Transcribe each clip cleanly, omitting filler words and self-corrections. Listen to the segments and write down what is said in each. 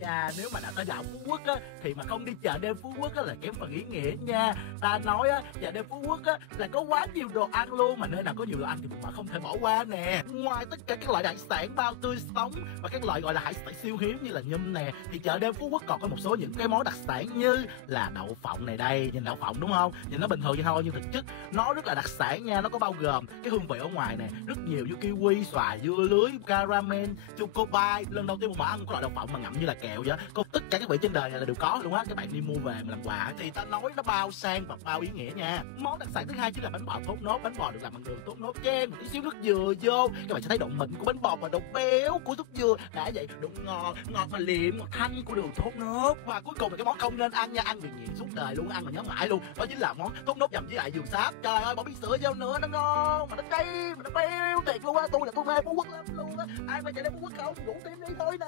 chà, nếu mà đã tới đảo Phú Quốc á thì mà không đi chợ đêm Phú Quốc á là kém phần ý nghĩa nha. Ta nói á, chợ đêm Phú Quốc á là có quá nhiều đồ ăn luôn, mà nơi nào có nhiều đồ ăn thì mà không thể bỏ qua nè. Ngoài tất cả các loại hải sản bao tươi sống và các loại gọi là hải sản siêu hiếm như là nhum nè, thì chợ đêm Phú Quốc còn có một số những cái món đặc sản như là đậu phộng này đây. Nhìn đậu phộng đúng không? Nhìn nó bình thường vậy thôi nhưng thực chất nó rất là đặc sản nha. Nó có bao gồm cái hương vị ở ngoài nè rất nhiều như kiwi, xoài, dưa lưới, caramel, choco pie. Lần đầu tiên một ăn có loại đậu phộng mà ngậm như là kẹo vậy. Có tất cả các vị trên đời này là đều có luôn á. Các bạn đi mua về mà làm quà thì ta nói nó bao sang và bao ý nghĩa nha. Món đặc sản thứ hai chính là bánh bò thốt nốt. Bánh bò được làm bằng đường thốt nốt chan một tí xíu nước dừa vô, các bạn sẽ thấy độ mịn của bánh bò và độ béo của nước dừa. Đã vậy độ ngọt và liệm, ngọt thanh của đường thốt nốt. Và cuối cùng là cái món không nên ăn nha, ăn vì nghiện suốt đời luôn, ăn mà nhớ mãi luôn. Đó chính là món thốt nốt dầm với lại dừa sáp. Trời ơi, bỏ biết sữa vô nữa, nó ngon mà nó cay mà nó béo thiệt luôn á. Tôi mê Phú Quốc lắm luôn á. Ai mà chạy đến Phú Quốc không đủ tim đi thôi nè.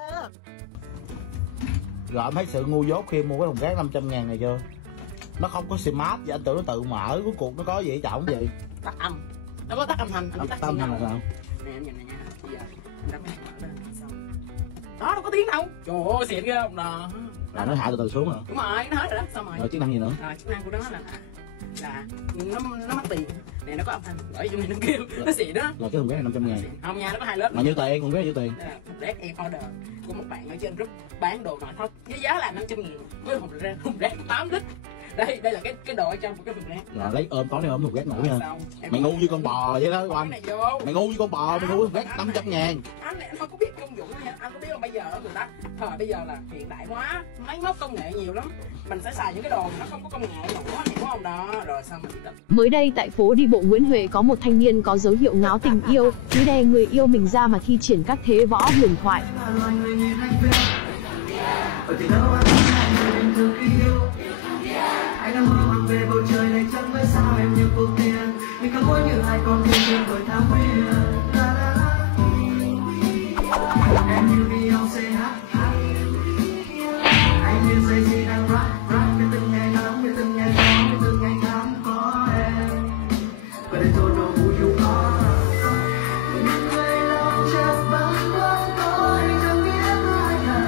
Rồi em thấy sự ngu dốt khi mua cái thùng rác 500.000 này chưa? Nó không có smart vậy, anh tưởng nó tự mở, cuối cuộc nó có gì trọng gì? Tắt âm. Nó có tắt âm thanh, anh tắt âm thanh là sao? Nè em nhìn này nha. Bây giờ anh đắp cái mở lên xong. Đó đâu có tiếng đâu. Trời ơi xịn ghê không nè. Là nó hạ từ từ xuống hả? Đúng rồi, nó hết rồi đó, xong rồi. Rồi chức năng gì nữa? Rồi chức năng của nó là nó mất tiền. Nè nó có âm thanh, bởi vì nó kêu nó xịn đó. Rồi cái thùng rác này 500.000. Không nha, nó có hai lớp. Mà nhiêu tiền, thùng rác nhiêu tiền? Rác em order của một bạn ở trên group bán đồ nội thất với giá là 500.000 với thùng rác 8 lít. Đây là cái đồ ở trong một cái thùng rác. Rồi lấy ôm tối nay ôm thùng rác nổi nha. Mày ngu như con bò vậy đó anh. Mày ngu như con bò, mày ngu thùng rác 500.000. Anh không có biết công dụng nha. Anh có biết không, bây giờ ở người ta thời bây giờ là hiện đại hóa, máy móc công nghệ nhiều lắm. Mình sẽ xài những cái đồ mà nó không có công nghệ nữa, hiểu không đó. Rồi xong mình đặt. Mới đây tại phố đi bộ Nguyễn Huệ có một thanh niên có dấu hiệu ngáo tình yêu, cứ đè người yêu mình ra mà thi triển các thế võ huyền thoại. Anh đang mơ màng về bầu trời này chẳng biết sao em như vô tiền, nhưng có mỗi như hai con tim trên đồi thảo nguyên. Em như Beyoncé hát, anh như Jay-Z đang rap với từng ngày nắng, với từng ngày gió, với từng ngày tháng có em. But I don't know who you are. Những người lòng chợt băng qua tôi chẳng biết ai là.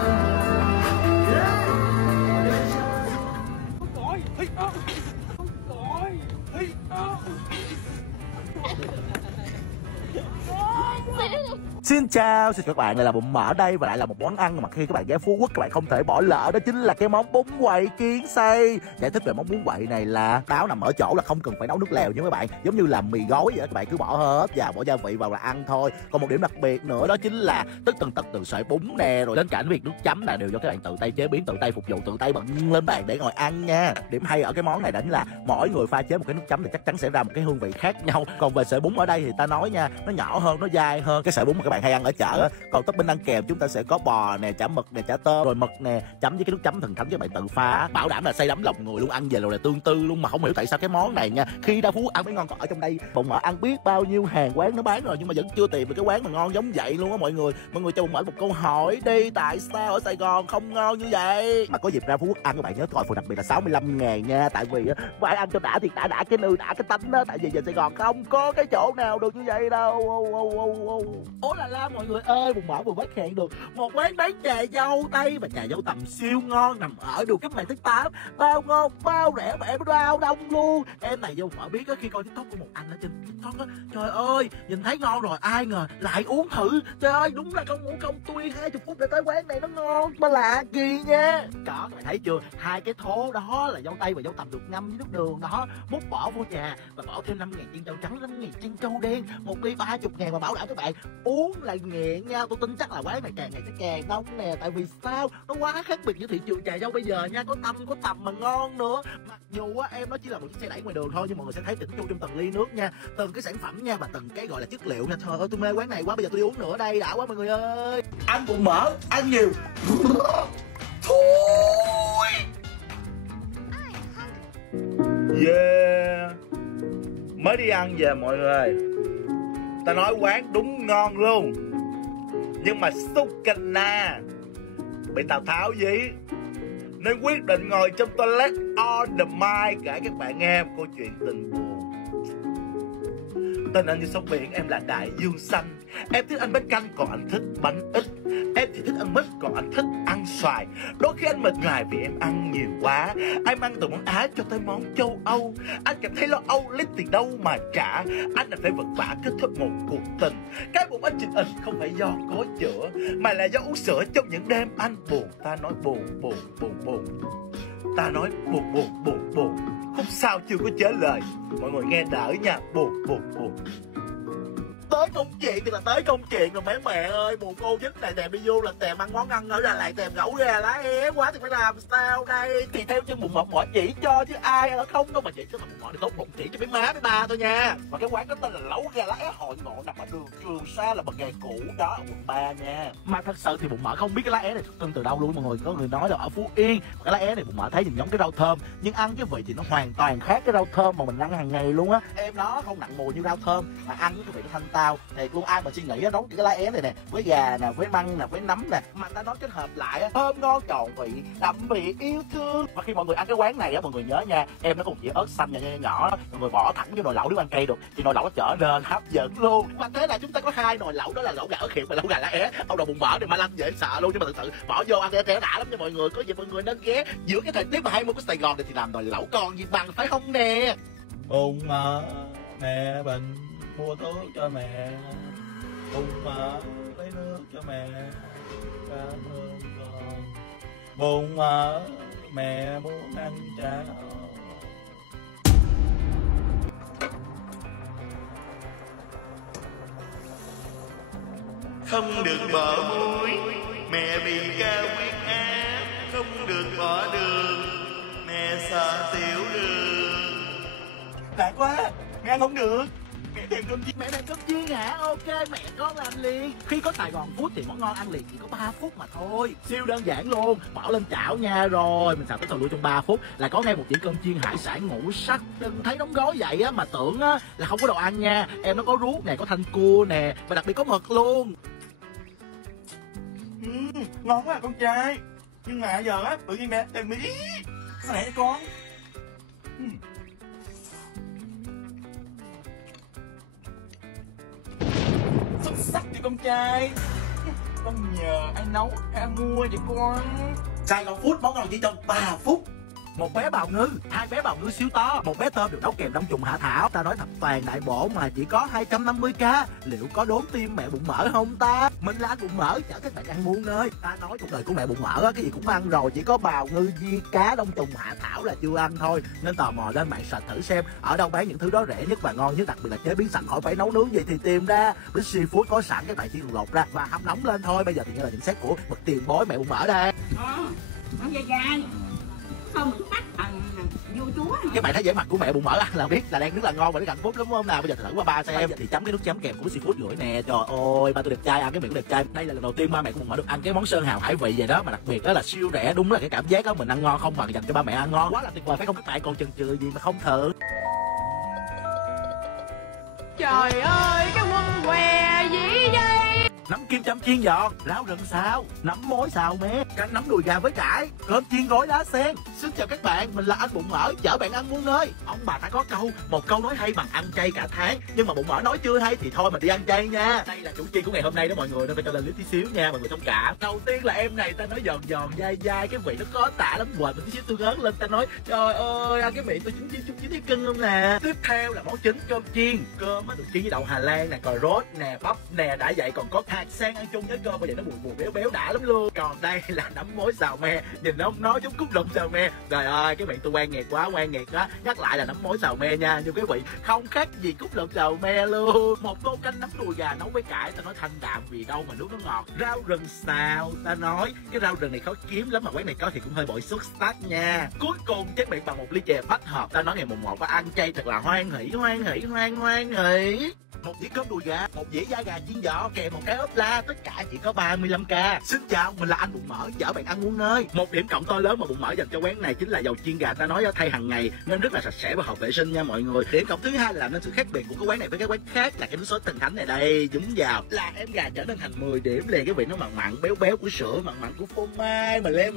Xin chào các bạn, đây là Bụng Mỡ đây và lại là một món ăn mà khi các bạn ghé Phú Quốc các bạn không thể bỏ lỡ, đó chính là cái món bún quậy kiến xay. Giải thích về món bún quậy này là táo nằm ở chỗ là không cần phải nấu nước lèo nha các bạn, giống như là mì gói vậy đó, các bạn cứ bỏ hết và bỏ gia vị vào là ăn thôi. Còn một điểm đặc biệt nữa đó chính là tất tần tật từ sợi bún nè, rồi đến cả việc nước chấm là đều do các bạn tự tay chế biến, tự tay phục vụ, tự tay bận lên bàn để ngồi ăn nha. Điểm hay ở cái món này đó chính là mỗi người pha chế một cái nước chấm thì chắc chắn sẽ ra một cái hương vị khác nhau. Còn về sợi bún ở đây thì ta nói nha, nó nhỏ hơn, nó dai hơn cái sợi bún mà các bạn hay ăn ở chợ. Còn topping ăn kèm chúng ta sẽ có bò nè, chả mực nè, chả tôm, rồi mực nè, chấm với cái nước chấm thần thánh các bạn tự pha, bảo đảm là say đắm lòng người luôn, ăn về rồi là tương tư luôn. Mà không hiểu tại sao cái món này nha, khi ra Phú Quốc ăn mới ngon. Còn ở trong đây Bụng Mỡ ăn biết bao nhiêu hàng quán nó bán rồi nhưng mà vẫn chưa tìm được cái quán mà ngon giống vậy luôn á mọi người. Mọi người cho Bụng Mỡ một câu hỏi đi, tại sao ở Sài Gòn không ngon như vậy? Mà có dịp ra Phú Quốc ăn các bạn nhớ gọi phần đặc biệt là 65.000 nha, tại vì phải ăn cho đã thì đã cái nư đã cái tánh đó, tại vì về Sài Gòn không có cái chỗ nào được như vậy đâu. Ố là la mọi người ơi, Bụng Mỡ vừa phát hiện được một quán bán chè dâu tây và chè dâu tằm siêu ngon nằm ở đường Cách Mạng tháng 8, bao ngon bao rẻ mà em bao đông luôn. Em này Bụng Mỡ biết á, khi coi TikTok của một anh ở trên TikTok á, trời ơi nhìn thấy ngon rồi ai ngờ lại uống thử. Trời ơi đúng là không uống không tui 20 phút để tới quán này nó ngon mà lạ kỳ nha. Có các bạn thấy chưa, hai cái thố đó là dâu tây và dâu tằm được ngâm với nước đường đó, múc bỏ vô trà và bỏ thêm 5.000 chiên châu trắng, 5.000 chiên châu đen, một ly 30.000 mà bảo đảm các bạn uống là nghiện nha. Tôi tin chắc là quán này càng ngày sẽ càng đông nè, tại vì sao nó quá khác biệt với thị trường trà dâu bây giờ nha, có tằm mà ngon nữa. Mặc dù á em nó chỉ là một chiếc xe đẩy ngoài đường thôi nhưng mọi người sẽ thấy chỉnh chu trong từng ly nước nha, từng cái sản phẩm nha và từng cái gọi là chất liệu nha. Trời ơi tôi mê quán này quá, bây giờ tôi đi uống nữa đây, đã quá mọi người ơi. Ăn Bụng Mỡ ăn nhiều thôi. Yeah, mới đi ăn về mọi người, ta nói quán đúng ngon luôn nhưng mà Sukana bị Tào Tháo dí nên quyết định ngồi trong toilet on the mic kể các bạn nghe một câu chuyện tình buồn. Tên anh như sóng biển, em là đại dương xanh. Em thích ăn bánh canh, còn anh thích bánh ít. Em thì thích ăn mít, còn anh thích ăn xoài. Đôi khi anh mệt nhoài vì em ăn nhiều quá. Em ăn từ món Á cho tới món châu Âu. Anh cảm thấy lo âu, lấy tiền đâu mà trả. Anh đã phải vật vả kết thúc một cuộc tình. Cái bụng anh chỉnh hình không phải do có chữa, mà là do uống sữa trong những đêm anh buồn. Ta nói buồn, buồn, buồn, buồn. Ta nói buồn, buồn, buồn, buồn. Khúc sau chưa có trả lời. Mọi người nghe đỡ nha. Buồn, buồn, buồn. Tới công chuyện thì là tới công chuyện rồi mấy mẹ ơi. Buồn cô chính này tèm đi du lịch, tèm ăn món ăn ở Đà Lạt, tèm ngẫu ra lá é quá thì phải làm sao đây. Thì theo chân bụng mỏi chỉ cho chứ ai ở không đâu mà chỉ cho bụng mỏi thì tốt bụng chỉ cho mấy má mấy ba thôi nha. Mà cái quán đó tên là Lẩu Gà Lá É Hội Ngộ, nằm ở đường Trường Sa là bậc nghề cũ đó ở quận 3 nha. Mà thật sự thì bụng mỡ không biết cái lá é này xuất thân từ đâu luôn mọi người. Có người nói là ở Phú Yên. Cái lá é này bụng mỡ thấy nhìn giống cái rau thơm, nhưng ăn cái vị thì nó hoàn toàn khác cái rau thơm mà mình ăn hàng ngày luôn á. Em nó không nặng mùi như rau thơm mà ăn cái vị nó thanh tao. Thì luôn ai mà suy nghĩ nấu cái lá é này nè với gà nè, với măng nè, với nấm nè, mà ta nói kết hợp lại thơm ngon tròn vị, đậm vị yêu thương. Và khi mọi người ăn cái quán này á, mọi người nhớ nha, em nó còn chỉ ớt xanh nhỏ nhỏ đó, mọi người bỏ thẳng vô nồi lẩu nếu ăn cay được thì nồi lẩu nó trở nên hấp dẫn luôn. Và thế là chúng ta có hai nồi lẩu, đó là lẩu gà ớt hiểm và lẩu gà lá é. Ông đầu bụng mỡ thì mà lanh dễ sợ luôn, nhưng mà thực sự bỏ vô ăn té đã lắm nha mọi người. Có gì mọi người nên ghé giữa cái thời tiết mà hay mua của Sài Gòn thì làm nồi lẩu con gì bằng, phải không nè. Bụng mỡ mẹ bệnh mua thuốc cho mẹ. Bụng mỡ lấy nước cho mẹ. Cảm ơn con. Bụng mỡ mẹ muốn ăn cháo. Không được bỏ muối, mẹ bị cao huyết áp. Không được bỏ đường, mẹ sợ tiểu đường. Lạ quá, mẹ ăn không được. Mẹ thèm cơm chiên. Mẹ thèm cơm chiên hả? Ok, mẹ con làm liền. Khi có Sài Gòn Food thì món ngon ăn liền chỉ có 3 phút mà thôi. Siêu đơn giản luôn. Bỏ lên chảo nha, rồi mình xào tới tàu luôn trong 3 phút là có ngay một dĩa cơm chiên hải sản ngũ sắc. Đừng thấy đóng gói vậy á mà tưởng á là không có đồ ăn nha. Em nó có ruốc nè, có thanh cua nè, và đặc biệt có mực luôn. Ngon quá à con trai. Nhưng mà giờ á, tự nhiên mẹ thèm ý. Sao mẹ con? Xuất sắc thì con trai. Con nhờ ai nấu, ai mua vậy con. Sài Gòn Food món ngon chỉ trong 3 phút. Một bé bào ngư, 2 bé bào ngư siêu to, 1 bé tôm được nấu kèm đông trùng hạ thảo. Ta nói thập toàn đại bổ mà chỉ có 250k. Liệu có đốn tim mẹ bụng mỡ không ta? Mình là anh bụng mỡ, chở các bạn ăn muôn nơi. Ta nói cuộc đời của mẹ bụng mỡ á, cái gì cũng ăn rồi, chỉ có bào ngư di cá đông trùng hạ thảo là chưa ăn thôi. Nên tò mò lên mạng search thử xem ở đâu bán những thứ đó rẻ nhất và ngon nhất, đặc biệt là chế biến sẵn khỏi phải nấu nướng gì thì tìm ra. Bích Seafood có sẵn, các bạn chỉ cần lột ra và hâm nóng lên thôi. Bây giờ thì nghe là nhận xét của bậc tiền bối mẹ bụng mỡ đây. Nó dai dai không được bắt vô chúa. Các bạn thấy vẻ mặt của mẹ bụng mỡ ăn là biết là đang rất là ngon và rất hạnh phúc lắm không nào. Bây giờ thử qua ba xem. Bây giờ thì chấm cái nước chấm kèm của Bích Seafood gửi nè. Trời ơi, ba tôi đẹp trai, ăn cái miệng của đẹp trai. Đây là lần đầu tiên ba mẹ của bụng mỡ được ăn cái món sơn hào hải vị vậy đó, mà đặc biệt đó là siêu rẻ. Đúng là cái cảm giác đó mình ăn ngon không bằng dành cho ba mẹ ăn ngon quá là tuyệt vời, phải không các bạn? Còn chần chừ gì mà không thử. Trời ơi, cái quân què gì vậy? Nấm kim châm chiên giòn, rau rừng xào, nấm mối xào me, canh nấm đùi gà với cải, cơm chiên gói lá sen. Xin chào các bạn, mình là anh bụng mỡ, chở bạn ăn muôn nơi. Ông bà ta có câu, một câu nói hay bằng ăn chay cả tháng, nhưng mà bụng mỡ nói chưa hay thì thôi mình đi ăn chay nha. Đây là chủ chiên của ngày hôm nay đó mọi người, nên phải cho lên lý tí xíu nha mọi người thông cảm. Đầu tiên là em này, ta nói giòn giòn dai dai, cái vị nó có tả lắm, quệt một tí xíu tương ớt lên, ta nói trời ơi ăn cái miệng tôi chúng chín thấy cưng luôn nè. Tiếp theo là món chính cơm chiên, cơm được chiên với đậu Hà Lan nè, cà rốt nè, bắp nè, đã vậy còn có hạt sen ăn chung với cơm, bây giờ nó buồn béo béo đã lắm luôn. Còn đây là nấm mối xào me, nhìn nó giống cút lộn xào me. Trời ơi cái miệng tôi quan nghiệt quá, quan nghiệt đó. Nhắc lại là nấm mối xào me nha, nhưng cái vị không khác gì cút lộn xào me luôn. Một tô canh nấm đùi gà nấu với cải, ta nói thanh đạm vì đâu mà nước nó ngọt. Rau rừng xào, ta nói cái rau rừng này khó kiếm lắm mà quán này có thì cũng hơi bội xuất sắc nha. Cuối cùng chết miệng bằng một ly chè bách hợp, ta nói ngày mùng 1 ăn chay thật là hoan hỉ. một dĩa cơm đùi gà, một dĩa da gà chiên giòn kèm một cái ốp la, tất cả chỉ có 35k. Xin chào, mình là anh bụng mỡ, chở bạn ăn muôn nơi. Một điểm cộng to lớn mà bụng mỡ dành cho quán này chính là dầu chiên gà ta nói thay hàng ngày nên rất là sạch sẽ và hợp vệ sinh nha mọi người. Điểm cộng thứ hai là làm nên sự khác biệt của cái quán này với các quán khác là cái nước sốt Thần Thánh này đây, nhúng vào là em gà trở nên thành 10 điểm liền. Cái vị nó mặn mặn béo béo của sữa, mặn mặn của phô mai mà lem.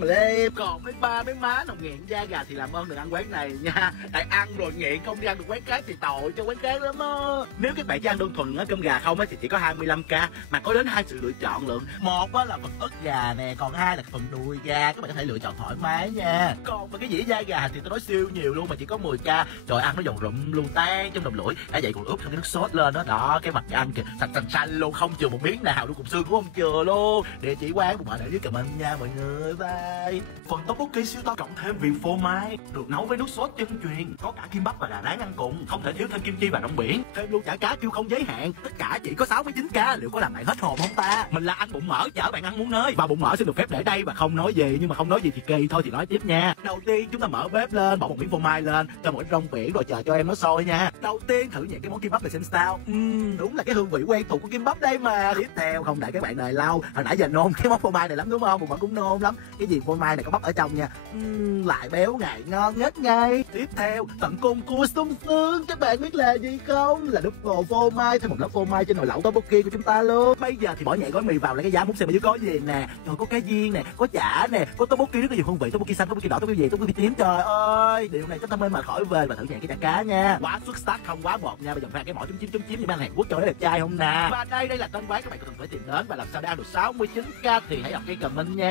Còn mấy ba mấy má nào nghiện da gà thì làm ơn đừng ăn quán này nha, tại ăn rồi nghiện không đi ăn được quán khác thì tội cho quán khác lắm á. Nếu các bạn chỉ ăn đơn thuần cơm gà không thì chỉ có 25k mà có đến 2 sự lựa chọn lượng. Một là phần ức gà nè, còn hai là phần đùi gà, các bạn có thể lựa chọn thoải mái nha. Còn với cái dĩa da gà thì tôi nói siêu nhiều luôn mà chỉ có 10k. Trời, ăn nó giòn rụm luôn tan trong đồng lưỡi. Đã vậy còn ướp thêm cái nước sốt lên đó. Đó, cái mặt ăn kìa, sạch xanh luôn, không chừa một miếng nào luôn, cục xương cũng không chừa luôn. Địa chỉ quán bụng mỡ để dưới comment nha mọi người. Bye. Phần tteokbokki siêu to cộng thêm vị phô mai được nấu với nước sốt chân truyền, có cả kim bắp và gà rán ăn cùng, không thể thiếu thêm kim chi và rong biển, thêm luôn chả cá kêu không giới hạn, tất cả chỉ có 69k. Liệu có làm bạn hết hồn không ta? Mình là anh bụng mỡ, chở bạn ăn muốn nơi và bụng mỡ xin được phép để đây và không nói gì, nhưng mà không nói gì thì kỳ thôi thì nói tiếp nha. Đầu tiên chúng ta mở bếp lên, bỏ một miếng phô mai lên, cho một ít rong biển rồi chờ cho em nó sôi nha. Đầu tiên thử nhẹ cái món kim bắp này xem sao. Đúng là cái hương vị quen thuộc của kim bắp đây mà. Tiếp theo không để các bạn đợi lâu, hồi nãy giờ nôn cái món phô mai này lắm đúng không? Bụng mỡ cũng nôn lắm. Cái gì phô mai này có bắp ở trong nha, lại béo ngậy ngon nhất ngay. Tiếp theo tận cùng cua sung xương, các bạn biết là gì không? Là double phô mai, thêm một lớp phô mai trên nồi lẩu tteokbokki của chúng ta luôn. Bây giờ thì bỏ nhẹ gói mì vào lấy cái giá muốn xem ở dưới có gì nè. Trời, có cá viên nè, có chả nè, có tteokbokki rất là nhiều hương vị, tteokbokki xanh, tteokbokki đỏ, tteokbokki tím. Trời ơi, điều này chúng ta nên mà khỏi về và thử nhẹ cái chả cá nha. Quá xuất sắc, không quá bột nha. Bây giờ phải cái mỏ chấm chím như ăn Hàn Quốc cho nó đẹp trai không nè. Và đây là tên quán các bạn cần phải tìm đến và làm sao để ăn được 69k thì hãy đọc cái comment nha.